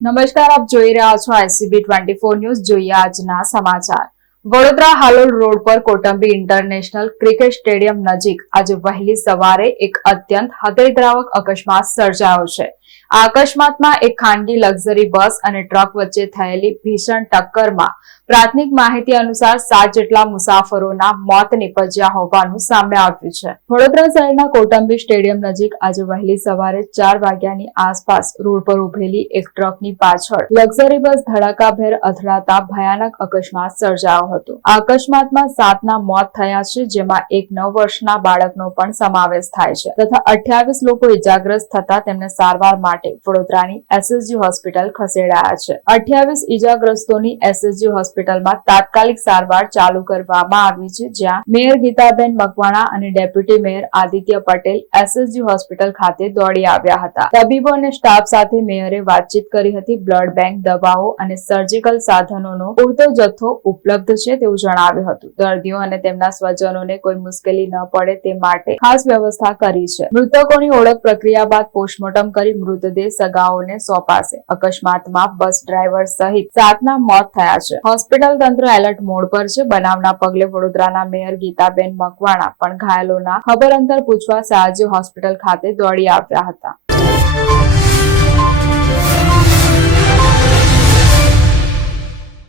નમસ્કાર, આપ જોઈ રહ્યા છો ICB24 ન્યૂઝ. જોઈએ આજના સમાચાર. વડોદરા હાલોલ રોડ પર કોટંબી ઇન્ટરનેશનલ ક્રિકેટ સ્ટેડિયમ નજીક આજે વહેલી સવારે એક અત્યંત હૃદયદ્રાવક અકસ્માત સર્જાયો છે. આ અકસ્માતમાં એક ખાનગી લક્ઝરી બસ અને ટ્રક વચ્ચે થયેલી ભીષણ ટક્કરમાં પ્રાથમિક માહિતી અનુસાર 7 જેટલા મુસાફરોના મોત નીપજ્યા હોવાનું સામે આવ્યું છે. વડોદરા શહેરના કોટંબી સ્ટેડિયમ નજીક આજે વહેલી સવારે 4 વાગ્યાની આસપાસ રોડ પર ઉભેલી એક ટ્રકની પાછળ લક્ઝરી બસ ધડાકાભેર અથડાતા ભયાનક અકસ્માત સર્જાયો હતો. આ અકસ્માતમાં 7ના મોત થયા છે, જેમાં એક 9 વર્ષના બાળકનો પણ સમાવેશ થાય છે તથા 28 લોકો ઇજાગ્રસ્ત થતા તેમને સારવાર માટે વડોદરાની SSG હોસ્પિટલ ખસેડાયા છે. 28 ઇજાગ્રસ્તોની SSG હોસ્પિટલમાં તાત્કાલિક સારવાર ચાલુ કરવામાં આવી છે, જ્યાં મેયર ગીતાબેન મકવાણા અને deputy mayor Aditya Patel SSG hospital ખાતે દોડી આવ્યા હતા. તબીબો અને સ્ટાફ સાથે મેયરે વાતચીત કરી હતી. બ્લડ બેંક, દવાઓ અને સર્જિકલ સાધનોનો પૂરતો જથ્થો ઉપલબ્ધ છે તેવું જણાવ્યું હતું. દર્દીઓ અને તેમના સ્વજનોને કોઈ મુશ્કેલી ન પડે તે માટે ખાસ વ્યવસ્થા કરી છે. મૃતકોની ઓળખ પ્રક્રિયા બાદ પોસ્ટમોર્ટમ કરી મૃતદેહ સગાઓને સોંપાશે. અકસ્માતમાં બસ ડ્રાઈવર સહિત 7ના મોત થયા છે. હોસ્પિટલ તંત્ર એલર્ટ મોડ પર છે. બનાવના પગલે વડોદરાના મેયર ગીતાબેન મકવાણા પણ ઘાયલોના ખબર અંતર પૂછવા સયાજી હોસ્પિટલ ખાતે દોડી આવ્યા હતા.